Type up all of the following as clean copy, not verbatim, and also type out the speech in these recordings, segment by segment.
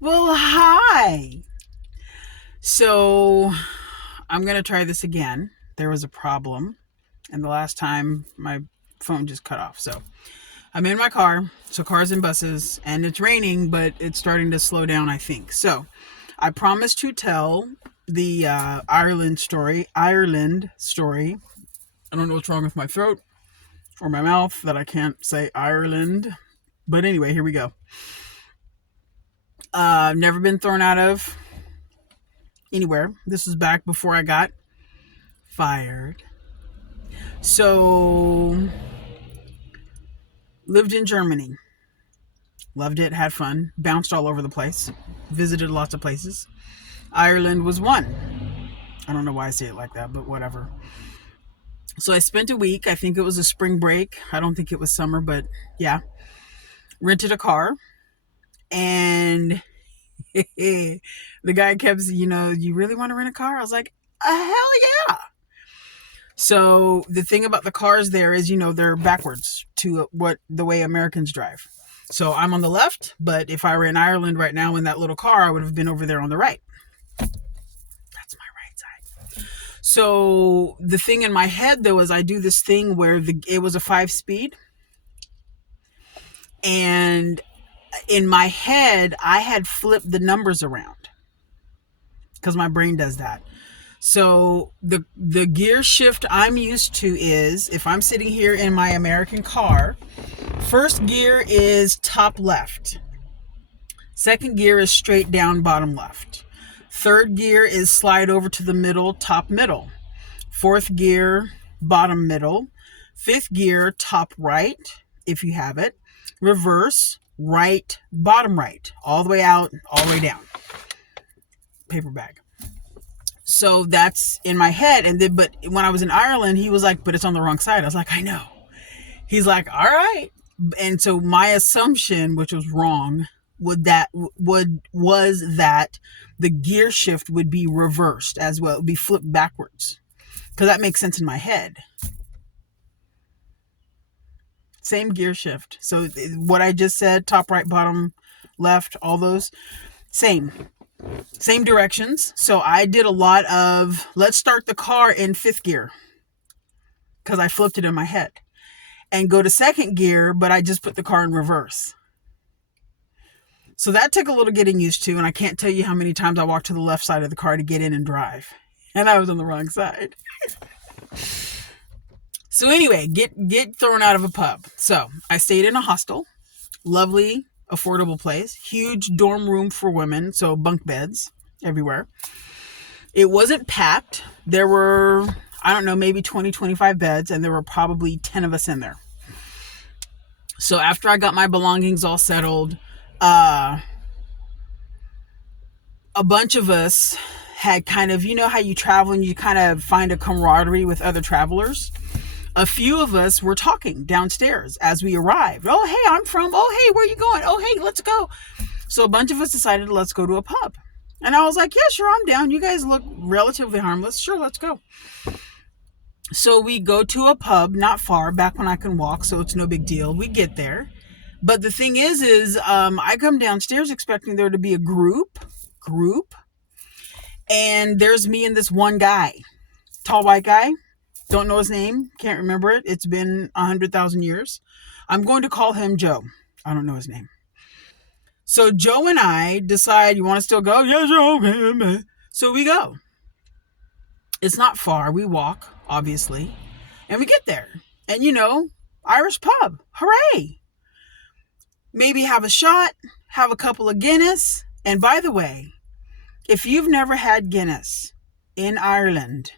Well, hi. So, I'm going to try this again. There was a problem, and the last time my phone just cut off. So, I'm in my car. So, cars and buses, and it's raining, but it's starting to slow down, I think. So, I promised to tell the Ireland story. Ireland story. I don't know what's wrong with my throat or my mouth that I can't say Ireland. But anyway, here we go. I've never been thrown out of anywhere. This was back before I got fired. So, lived in Germany. Loved it, had fun, bounced all over the place, visited lots of places. Ireland was one. I don't know why I say it like that, but whatever. So I spent a week. I think it was a spring break. I don't think it was summer, but yeah. Rented a car, and the guy kept, you really want to rent a car? I was like, hell yeah. So the thing about the cars there is, they're backwards to what the way Americans drive. So I'm on the left, but if I were in Ireland right now in that little car, I would have been over there on the right. That's my right side. So the thing in my head though is I do this thing where it was a 5 speed, and in my head I had flipped the numbers around because my brain does that. So the gear shift I'm used to is if I'm sitting here in my American car, first gear is top left. Second gear is straight down bottom left. Third gear is slide over to the middle, top middle. Fourth gear, bottom middle. Fifth gear, top right, if you have it. Reverse, right, bottom right. All the way out, all the way down. Paper bag. So that's in my head. And then, but when I was in Ireland, he was like, but it's on the wrong side. I was like, I know. He's like, all right. And so my assumption, which was wrong, was that the gear shift would be reversed as well. It would be flipped backwards. Because that makes sense in my head. Same gear shift. So what I just said, top, right, bottom, left, all those, same. Same directions. So I did a lot of, let's start the car in fifth gear. Because I flipped it in my head. And go to second gear, but I just put the car in reverse. So that took a little getting used to, and I can't tell you how many times I walked to the left side of the car to get in and drive. And I was on the wrong side. So anyway, get thrown out of a pub. So I stayed in a hostel. Lovely, affordable place. Huge dorm room for women, so bunk beds everywhere. It wasn't packed. There were, I don't know, maybe 20, 25 beds, and there were probably 10 of us in there. So after I got my belongings all settled, a bunch of us had kind of, how you travel and you kind of find a camaraderie with other travelers. A few of us were talking downstairs as we arrived. Oh, hey, I'm from. Oh, hey, where are you going? Oh, hey, let's go. So a bunch of us decided, let's go to a pub. And I was like, yeah, sure, I'm down. You guys look relatively harmless. Sure, let's go. So we go to a pub not far, back when I can walk, so it's no big deal. We get there. But the thing is I come downstairs expecting there to be a group, and there's me and this one guy, tall white guy. Don't know his name, can't remember it. It's been 100,000 years. I'm going to call him Joe. I don't know his name. So Joe and I decide, you want to still go? Yeah, sure, okay. So we go. It's not far. We walk, obviously, and we get there. And Irish pub. Hooray! Maybe have a shot, have a couple of Guinness. And by the way, if you've never had Guinness in Ireland,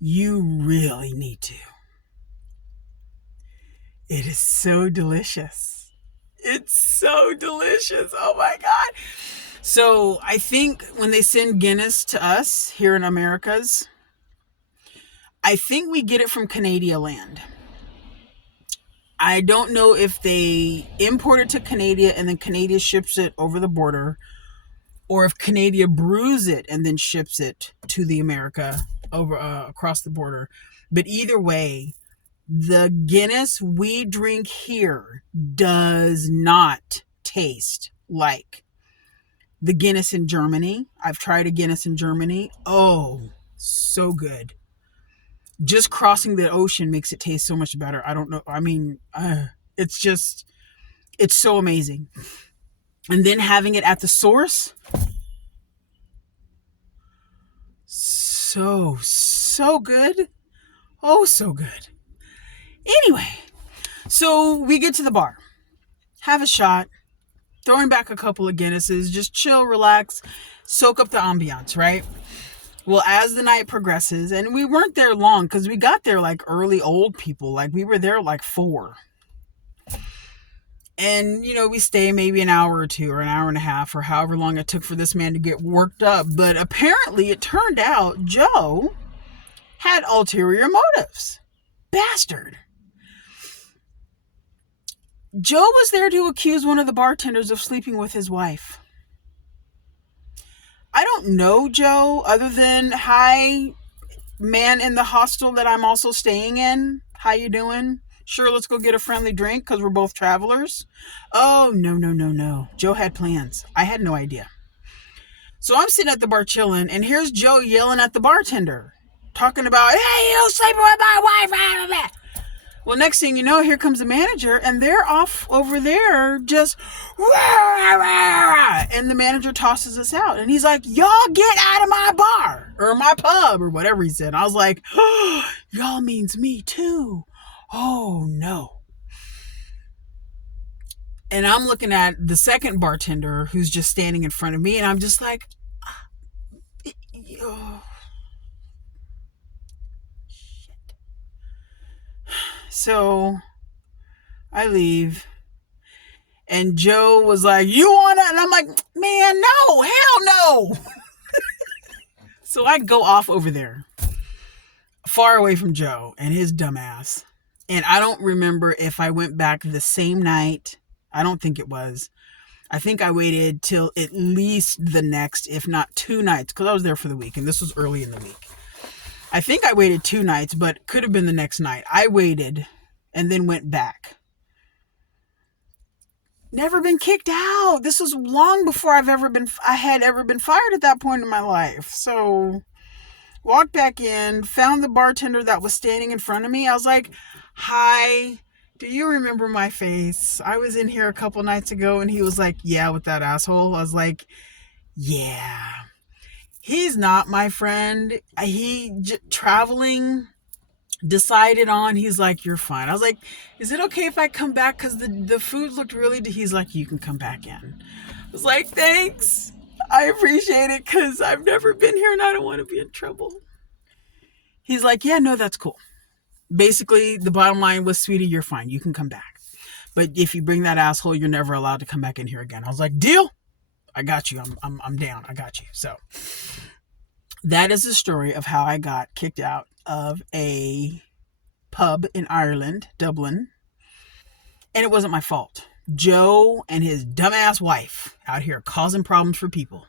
you really need to. It is so delicious. It's so delicious. Oh my God. So I think when they send Guinness to us here in Americas, I think we get it from Canada land. I don't know if they import it to Canada and then Canada ships it over the border, or if Canada brews it and then ships it to the America over across the border. But either way, the Guinness we drink here does not taste like the Guinness in Germany. I've tried a Guinness in Germany. Oh, so good. Just crossing the ocean makes it taste so much better. I don't know. I mean, it's just, it's so amazing. And then having it at the source, so good. Oh, so good. Anyway, so we get to the bar, have a shot, throwing back a couple of Guinnesses, just chill, relax, soak up the ambiance, right? Well, as the night progresses, and we weren't there long because we got there like early old people, like we were there like 4. And, we stay maybe an hour or 2 or an hour and a half or however long it took for this man to get worked up. But apparently it turned out Joe had ulterior motives. Bastard. Joe was there to accuse one of the bartenders of sleeping with his wife. I don't know Joe other than, hi, man in the hostel that I'm also staying in. How you doing? Sure, let's go get a friendly drink because we're both travelers. Oh, no. Joe had plans. I had no idea. So I'm sitting at the bar chilling, and here's Joe yelling at the bartender, talking about, hey, you sleeping with my wife. Well, next thing you know, here comes the manager, and they're off over there just, and the manager tosses us out. And he's like, y'all get out of my bar, or my pub, or whatever he said. I was like, oh, y'all means me too. Oh, no. And I'm looking at the second bartender who's just standing in front of me, and I'm just like, oh, shit. So I leave, and Joe was like, you want it? And I'm like, man, no, hell no. So I go off over there, far away from Joe and his dumbass. And I don't remember if I went back the same night. I don't think it was. I think I waited till at least the next, if not 2 nights, because I was there for the week, and this was early in the week. I think I waited 2 nights, but could have been the next night. I waited and then went back. Never been kicked out. This was long before I had ever been fired at that point in my life. So walked back in, found the bartender that was standing in front of me. I was like, hi, do you remember my face? I was in here a couple nights ago. And he was like, yeah, with that asshole. I was like, yeah, he's not my friend. Traveling, decided on, he's like, you're fine. I was like, is it okay if I come back? Because the food looked really, he's like, you can come back in. I was like, thanks. I appreciate it because I've never been here and I don't want to be in trouble. He's like, yeah, no, that's cool. Basically, the bottom line was, sweetie, you're fine. You can come back. But if you bring that asshole, you're never allowed to come back in here again. I was like, deal. I got you. I'm down. I got you. So that is the story of how I got kicked out of a pub in Ireland, Dublin. And it wasn't my fault. Joe and his dumbass wife out here causing problems for people.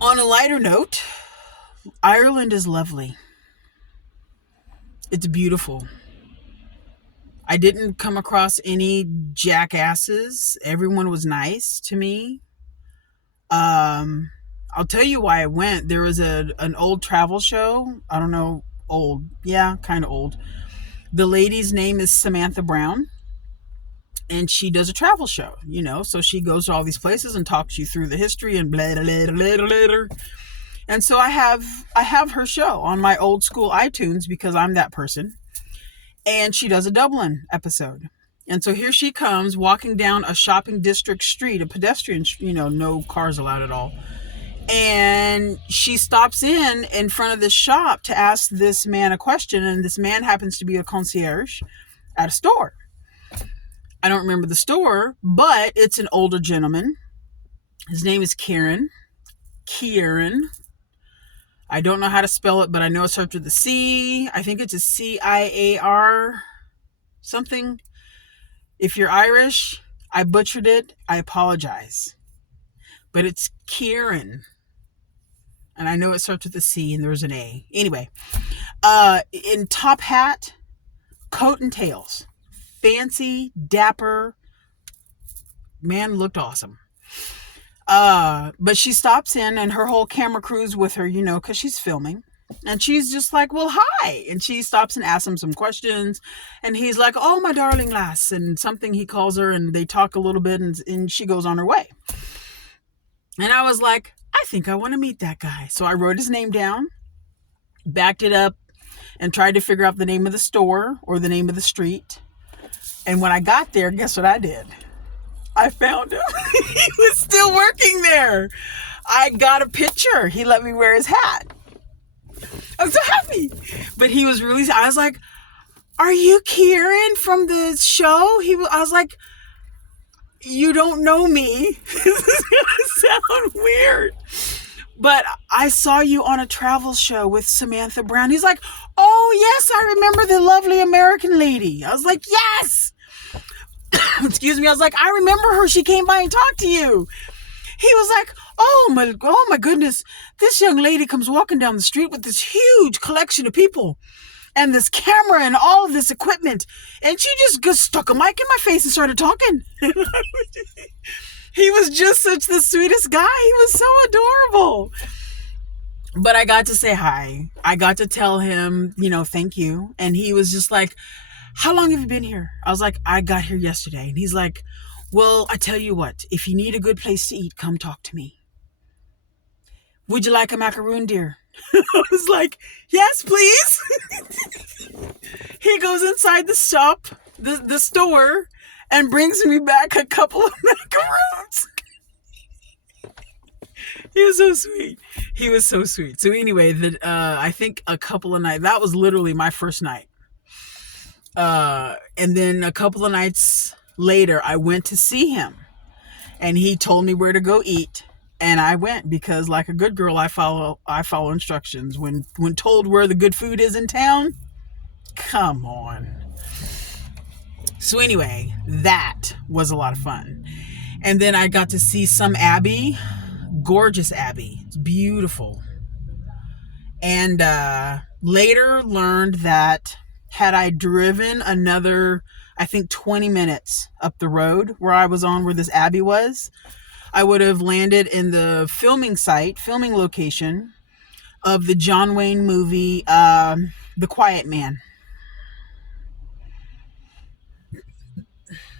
On a lighter note, Ireland is lovely. It's beautiful. I didn't come across any jackasses. Everyone was nice to me. I'll tell you why I went. There was an old travel show. I don't know, old. Yeah, kind of old. The lady's name is Samantha Brown. And she does a travel show, So she goes to all these places and talks you through the history and blah, blah, blah, blah, blah. And so I have her show on my old school iTunes because I'm that person. And she does a Dublin episode. And so here she comes walking down a shopping district street, a pedestrian, no cars allowed at all. And she stops in front of this shop to ask this man a question. And this man happens to be a concierge at a store. I don't remember the store, but it's an older gentleman. His name is Kieran. I don't know how to spell it, but I know it starts with a C. I think it's a C-I-A-R something. If you're Irish, I butchered it. I apologize. But it's Kieran. And I know it starts with a C and there's an A. Anyway, in top hat, coat and tails. Fancy, dapper, man looked awesome. But she stops in and her whole camera crew's with her, because she's filming. And she's just like, well, hi. And she stops and asks him some questions. And he's like, oh, my darling lass. And something he calls her, and they talk a little bit, and she goes on her way. And I was like, I think I want to meet that guy. So I wrote his name down, backed it up, and tried to figure out the name of the store or the name of the street. And when I got there, guess what I did? I found him. He was still working there. I got a picture. He let me wear his hat. I'm so happy. But he was really, I was like, are you Kieran from the show? I was like, you don't know me. This is going to sound weird. But I saw you on a travel show with Samantha Brown. He's like, oh, yes, I remember the lovely American lady. I was like, yes. Excuse me. I was like, I remember her. She came by and talked to you. He was like, oh my goodness. This young lady comes walking down the street with this huge collection of people and this camera and all of this equipment. And she just stuck a mic in my face and started talking. He was just such the sweetest guy. He was so adorable. But I got to say hi. I got to tell him, thank you. And he was just like, how long have you been here? I was like, I got here yesterday. And he's like, well, I tell you what, if you need a good place to eat, come talk to me. Would you like a macaroon, dear? I was like, yes, please. He goes inside the shop, the store, and brings me back a couple of macaroons. He was so sweet. He was so sweet. So anyway, I think a couple of nights, that was literally my first night. And then a couple of nights later, I went to see him, and he told me where to go eat. And I went because, like a good girl, I follow instructions. When told where the good food is in town, come on. So anyway, that was a lot of fun. And then I got to see some abbey, gorgeous abbey, it's beautiful. And later learned that had I driven another, I think 20 minutes up the road where this abbey was, I would have landed in the filming location of the John Wayne movie, The Quiet Man.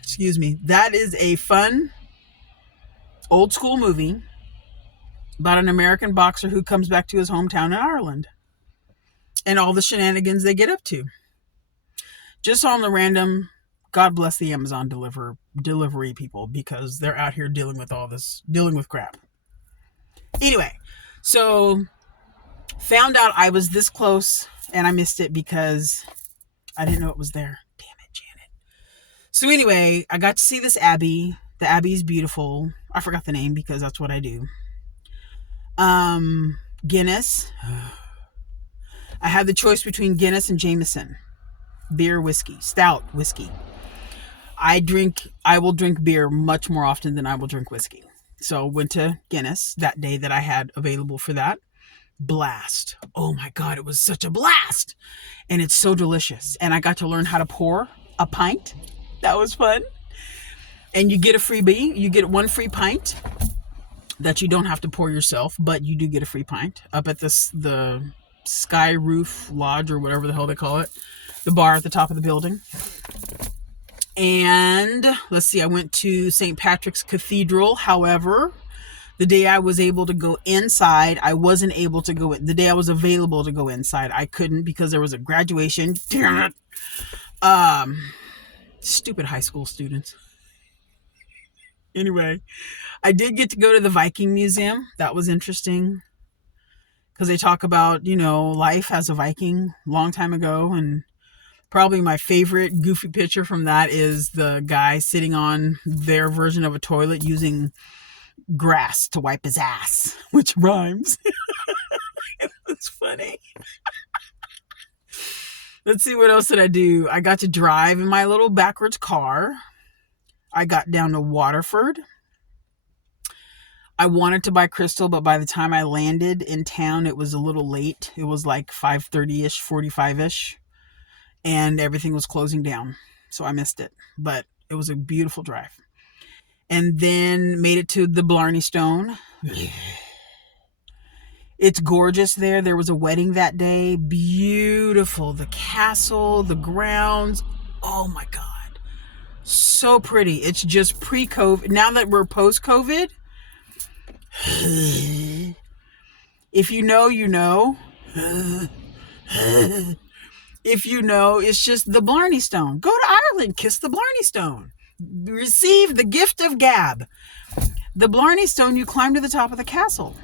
Excuse me. That is a fun, old school movie about an American boxer who comes back to his hometown in Ireland and all the shenanigans they get up to. Just on the random, God bless the Amazon delivery people, because they're out here dealing with crap. Anyway, so found out I was this close and I missed it because I didn't know it was there. Damn it, Janet. So anyway, I got to see this abbey. The abbey is beautiful. I forgot the name because that's what I do. Guinness. I had the choice between Guinness and Jameson. Beer, whiskey, stout, whiskey. I will drink beer much more often than I will drink whiskey. So went to Guinness that day that I had available for that. Blast. Oh my God, it was such a blast. And it's so delicious. And I got to learn how to pour a pint. That was fun. And you get a freebie. You get one free pint that you don't have to pour yourself, but you do get a free pint up at the Sky Roof Lodge or whatever the hell they call it. The bar at the top of the building. And let's see, I went to St. Patrick's Cathedral. However, the day I was able to go inside, I wasn't able to go in. The day I was available to go inside, I couldn't because there was a graduation. Damn it. Stupid high school students. Anyway, I did get to go to the Viking Museum. That was interesting because they talk about, life as a Viking long time ago. And probably my favorite goofy picture from that is the guy sitting on their version of a toilet using grass to wipe his ass, which rhymes. It's funny. Let's see, what else did I do? I got to drive in my little backwards car. I got down to Waterford. I wanted to buy Crystal, but by the time I landed in town, it was a little late. It was like 5:30-ish, 45-ish. And everything was closing down. So I missed it. But it was a beautiful drive. and then made it to the Blarney Stone. It's gorgeous there. There was a wedding that day. Beautiful. The castle, the grounds. Oh my God. So pretty. It's just pre-COVID. Now that we're post-COVID, if you know, you know. If you know, it's just the Blarney Stone. Go to Ireland, kiss the Blarney Stone. Receive the gift of gab. The Blarney Stone, you climb to the top of the castle.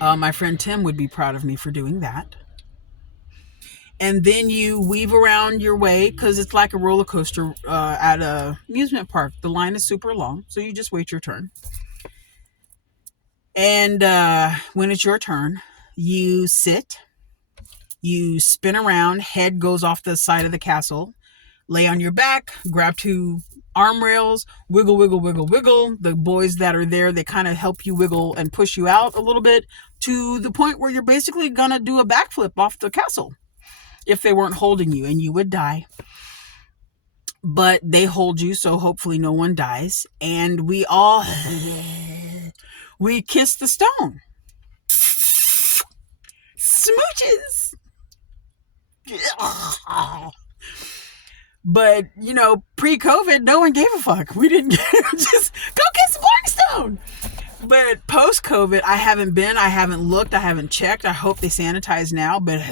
My friend Tim would be proud of me for doing that. And then you weave around your way, because it's like a roller coaster at a amusement park. The line is super long, so you just wait your turn. And when it's your turn, you sit, you spin around, head goes off the side of the castle, lay on your back, grab 2 arm rails, wiggle, wiggle, wiggle, wiggle. The boys that are there, they kind of help you wiggle and push you out a little bit to the point where you're basically gonna do a backflip off the castle if they weren't holding you, and you would die. But they hold you, so hopefully no one dies. And we all we kiss the stone. Smooches. But, you know, pre-COVID, no one gave a fuck. We didn't just go kiss the Blarney Stone. But post-COVID, I haven't been. I haven't looked. I haven't checked. I hope they sanitize now. But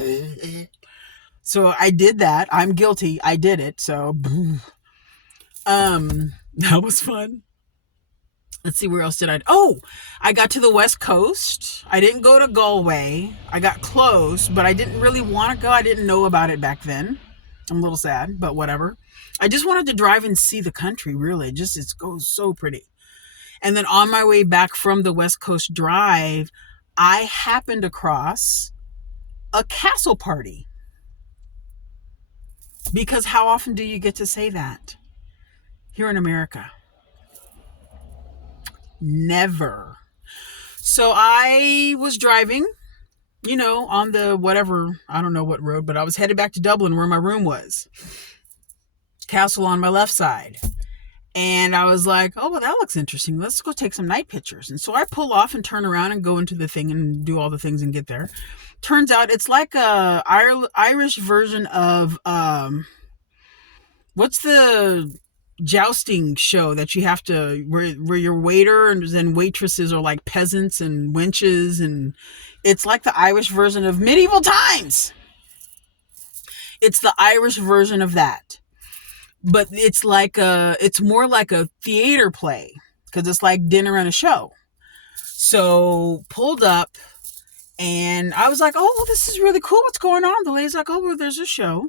so I did that. I'm guilty. I did it. So that was fun. Let's see, where else did I? Oh, I got to the West Coast. I didn't go to Galway. I got close, but I didn't really want to go. I didn't know about it back then. I'm a little sad, but whatever. I just wanted to drive and see the country, really. It goes so pretty. And then on my way back from the West Coast drive, I happened across a castle party. Because how often do you get to say that here in America? Never. So I was driving, you know, on the whatever, I don't know what road, but I was headed back to Dublin where my room was. Castle on my left side. And I was like, oh, well, that looks interesting. Let's go take some night pictures. And so I pull off and turn around and go into the thing and do all the things and get there. Turns out it's like a Irish version of, what's the jousting show that you have to, where your waiter and then waitresses are like peasants and wenches, and it's like the Irish version of medieval times. It's the Irish version of that, but it's more like a theater play, because it's like dinner and a show. So pulled up, and I was like, oh, well, this is really cool. What's going on? The lady's like, oh, well, there's a show.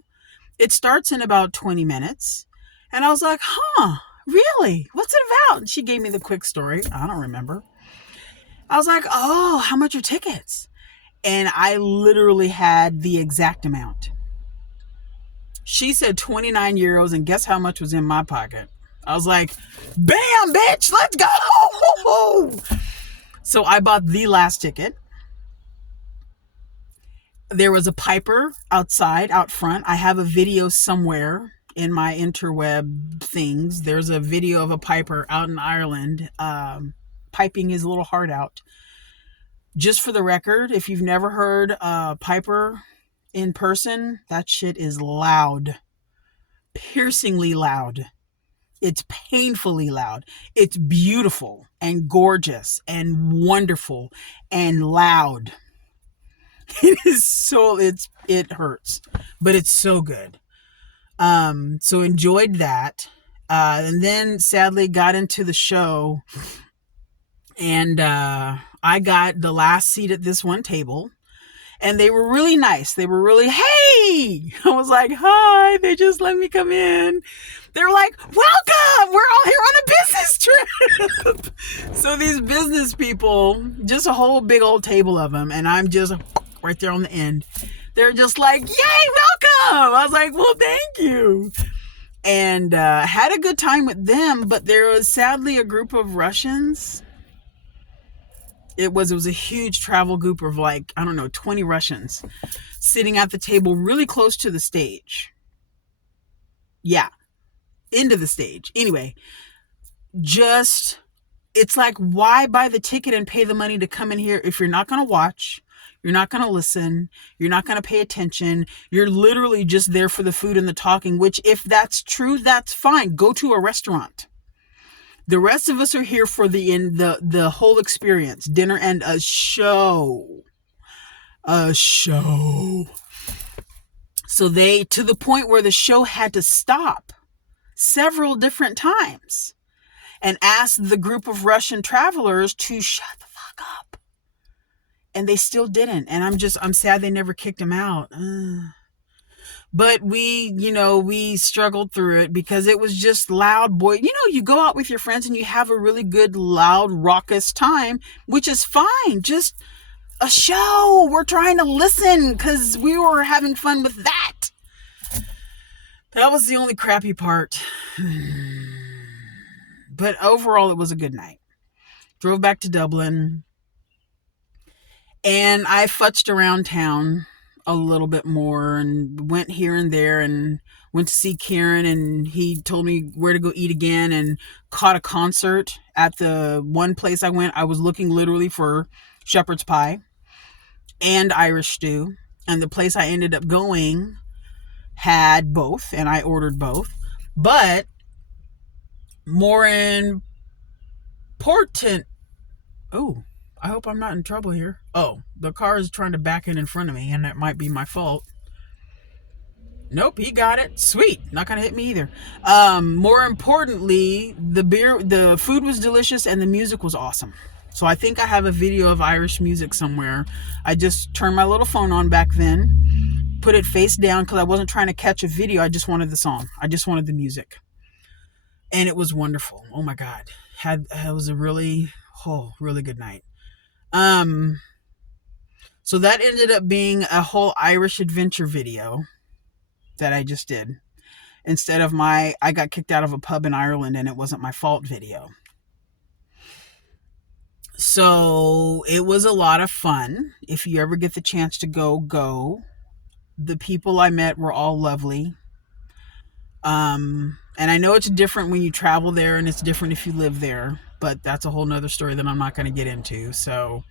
It starts in about 20 minutes. And I was like, huh, really? What's it about? And she gave me the quick story. I don't remember. I was like, oh, how much are tickets? And I literally had the exact amount. She said 29 euros, and guess how much was in my pocket? I was like, bam, bitch, let's go. So I bought the last ticket. There was a piper outside, out front. I have a video somewhere in my interweb things. There's a video of a piper out in Ireland piping his little heart out. Just for the record, if you've never heard a piper in person, that shit is loud. Piercingly loud. It's painfully loud. It's beautiful and gorgeous and wonderful and loud. It is so, it hurts, but it's so good. So enjoyed that. And then sadly got into the show, and I got the last seat at this one table, and they were really nice. They were really, hey, I was like, hi, they just let me come in. They're like, welcome, we're all here on a business trip. So these business people, just a whole big old table of them, and I'm just right there on the end. They're just like, yay, welcome. I was like, well, thank you. And had a good time with them, but there was sadly a group of Russians. It was a huge travel group of 20 Russians sitting at the table really close to the stage. Yeah, into the stage. Anyway, just, it's like, why buy the ticket and pay the money to come in here if you're not going to watch, you're not going to listen, you're not going to pay attention, you're literally just there for the food and the talking, which if that's true, that's fine. Go to a restaurant. The rest of us are here for the whole experience, dinner and a show. A show. So they, to the point where the show had to stop several different times and asked the group of Russian travelers to shut the fuck up. And they still didn't. And I'm sad they never kicked him out. But we struggled through it because it was just loud, boy. You go out with your friends and you have a really good, loud, raucous time, which is fine. Just a show. We're trying to listen because we were having fun with that. That was the only crappy part. But overall, it was a good night. Drove back to Dublin. And I futzed around town a little bit more and went here and there and went to see Kieran, and he told me where to go eat again, and caught a concert at the one place I went. I was looking literally for shepherd's pie and Irish stew, and the place I ended up going had both, and I ordered both. But more important, I hope I'm not in trouble here. Oh, the car is trying to back in front of me, and that might be my fault. Nope, he got it. Sweet. Not gonna hit me either. More importantly, the food was delicious, and the music was awesome. So I think I have a video of Irish music somewhere. I just turned my little phone on back then, put it face down because I wasn't trying to catch a video. I just wanted the song. I just wanted the music. And it was wonderful. Oh my God. It was a really good night. So that ended up being a whole Irish adventure video that I just did, instead of I got kicked out of a pub in Ireland and it wasn't my fault video. So it was a lot of fun. If you ever get the chance to go. The people I met were all lovely. And I know it's different when you travel there, and it's different if you live there, but that's a whole nother story that I'm not going to get into. So,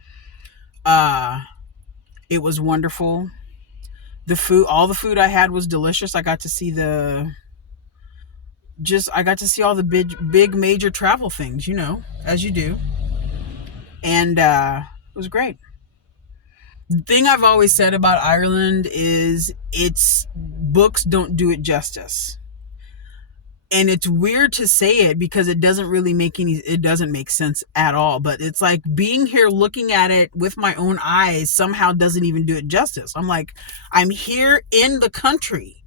it was wonderful. All the food I had was delicious. I got to see all the big major travel things, as you do. And, it was great. The thing I've always said about Ireland is its books don't do it justice. And it's weird to say it because it doesn't make sense at all. But it's like being here looking at it with my own eyes somehow doesn't even do it justice. I'm like, I'm here in the country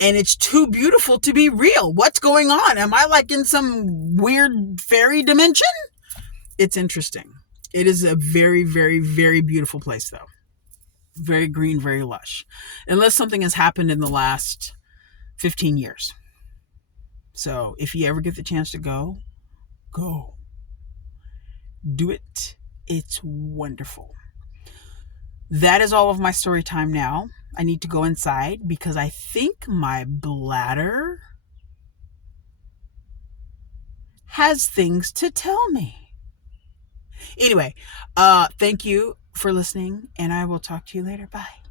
and it's too beautiful to be real. What's going on? Am I like in some weird fairy dimension? It's interesting. It is a very, very, very beautiful place though. Very green, very lush. Unless something has happened in the last 15 years. So if you ever get the chance to go. Do it. It's wonderful. That is all of my story time now. I need to go inside because I think my bladder has things to tell me. Anyway, thank you for listening, and I will talk to you later. Bye.